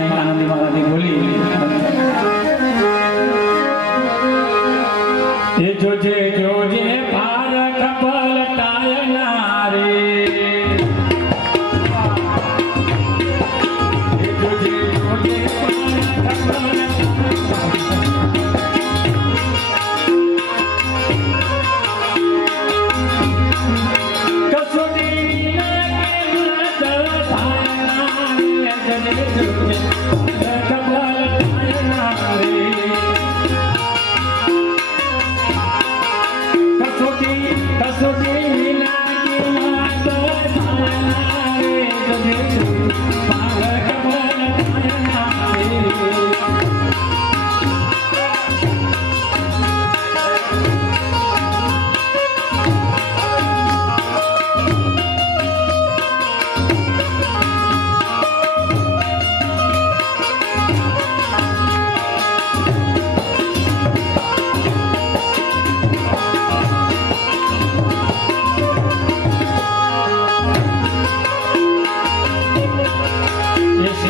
morning.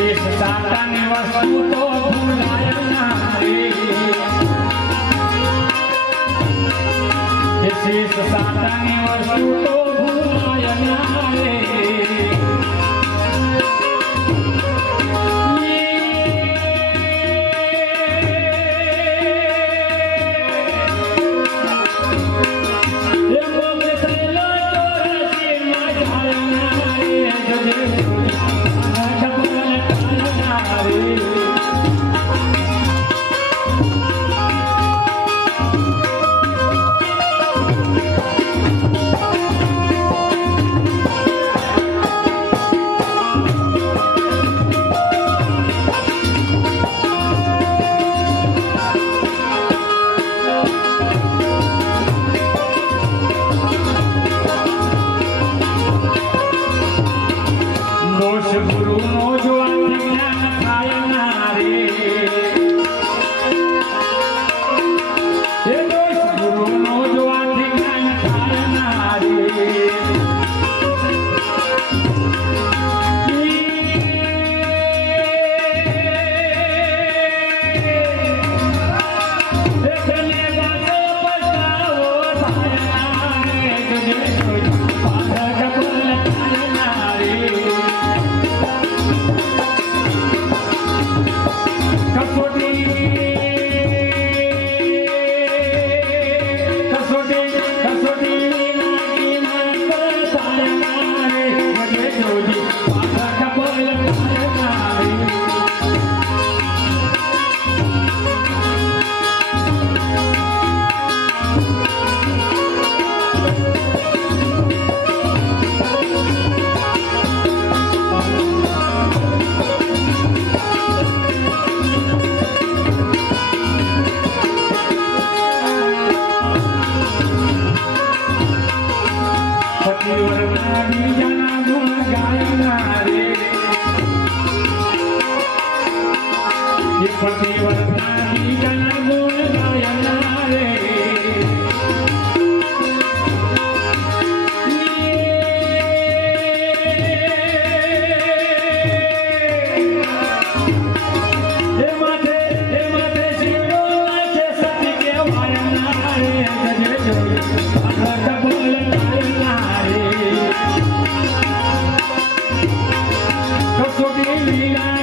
શેષ સાતાની વસ્તુ તો ભૂલાય ના રે দিল্লি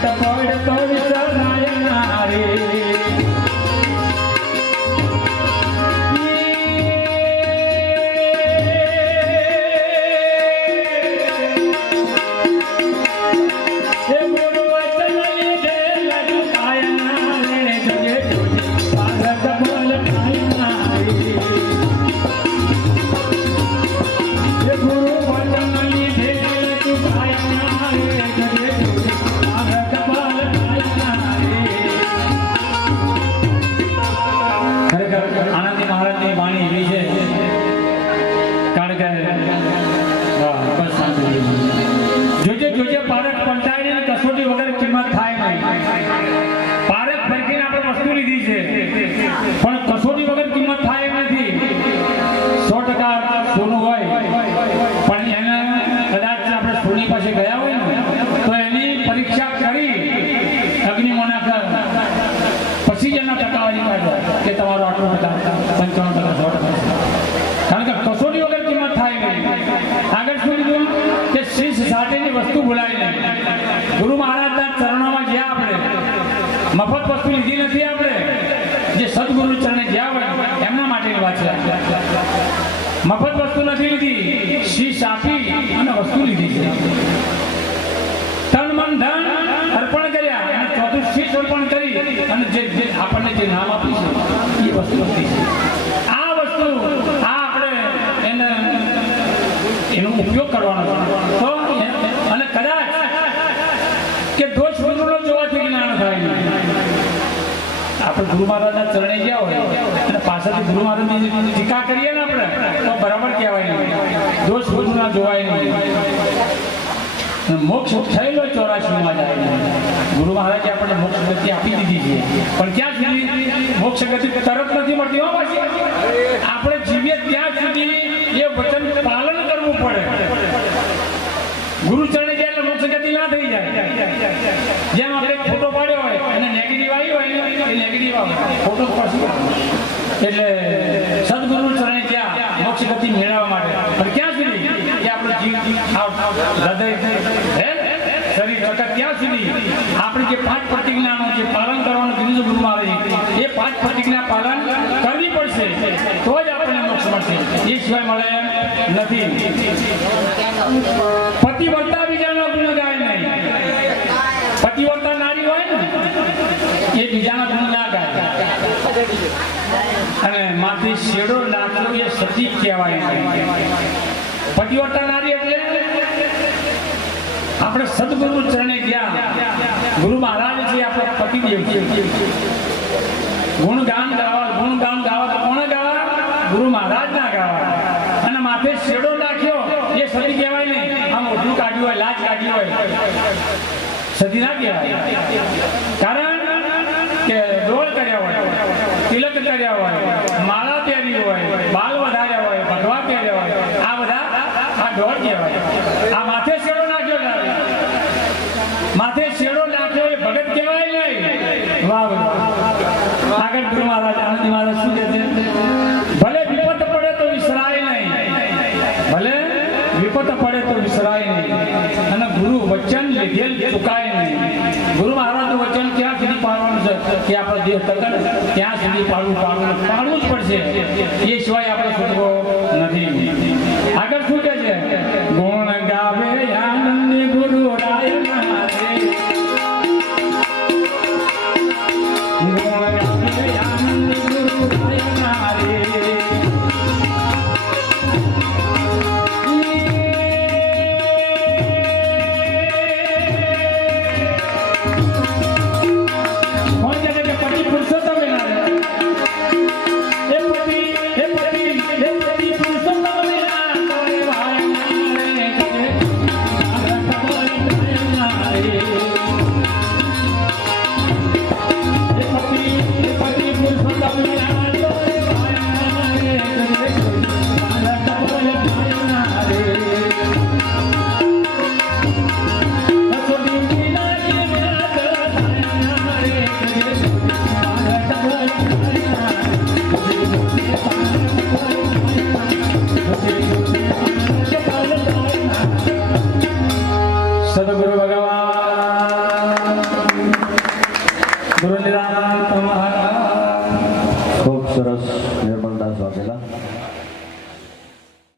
the ball. મફત વસ્તુ લીધી નથી આપણે. જે સદગુરુ ચરણે જ્યાં હોય એમના માટે વાત છે. મફત વસ્તુ નથી લીધી, શીશ આપી અને વસ્તુ લીધી છે. તન મન ધન અર્પણ કર્યા અને ચોથું શીશ અર્પણ કરી અને જે જે આપણને જે નામ આપ્યું છે, એ વસ્તુ હતી આ વસ્તુ આ આપણે એને એનો ઉપયોગ કરવાનો છે તો એ- અને કદાચ કે દોષ ગુરુનો જોવાથી જ્ઞાન થાય નહીં આપણે ગુરુ મહારાજના ચરણે ગયા હોય અને પાછળથી ગુરુ મહારાજની ટીકા કરીએ ને આપણે, તો બરાબર કહેવાય નહીં. દોષ ગુરુના જોવાય નહીં. મોક્ષ થયેલો ચોરાશીમાં જાય ગુરુ મહારાજે આપણને મોક્ષ ગતિ આપી દીધી છે. પણ ક્યાં સુધી? મોક્ષ ગતિ તરત નથી મળતી હો પાછી. આપણે જીવીએ ત્યાં સુધી એ વચન પાલન કરવું પડે ગુરુ ચરણે જાય એટલે મોક્ષ ગતિ ના થઈ જાય જેમ આપણે એક ફોટો પાડ્યો હોય અને નેગેટિવ આવી હોય ને, એ નેગેટિવ આવે. માટે જે પાંચ પ્રતિજ્ઞાનું જે પાલન કરવાનું કીધું છે, એ પાંચ પ્રતિજ્ઞા પાલન કરવી પડશે, તો જ આપણને મોક્ષ મળશે. એ સિવાય મળે નથી પતિવ્રતા બીજાનો ગુણ ગાય નહીં પતિવ્રતા નારી હોય ને એ બીજાના ગુણ ના ગાય અને માથે શેડો નાખ્યો એ સતી કહેવાય પતિવ્રતા નારી એટલે આપણે સદગુરુ ચરણે ગયા. ગુરુ મહારાજ છે આપણો પતિદેવ છે ગુણગાન ગાવા ગુણગાન ગાવા કોણ કોણે ગાવા? ગુરુ મહારાજ ના ગાવા. અને માથે શેડો નાખ્યો. એ સદી કહેવાય નહીં. આમ ઓઢું કાઢ્યું હોય, લાજ કાઢ્યું હોય. સદી ના કહેવાય. વિસરાય નહીં અને ગુરુ વચન લીધેલ ચુકાય નહીં ગુરુ મહારાજનું વચન ક્યાં સુધી પાડવાનું છે? કે આપણો દેહ તકન ત્યાં સુધી પાડવું પાડવું પાડવું જ પડશે. એ સિવાય આપણે છૂટકો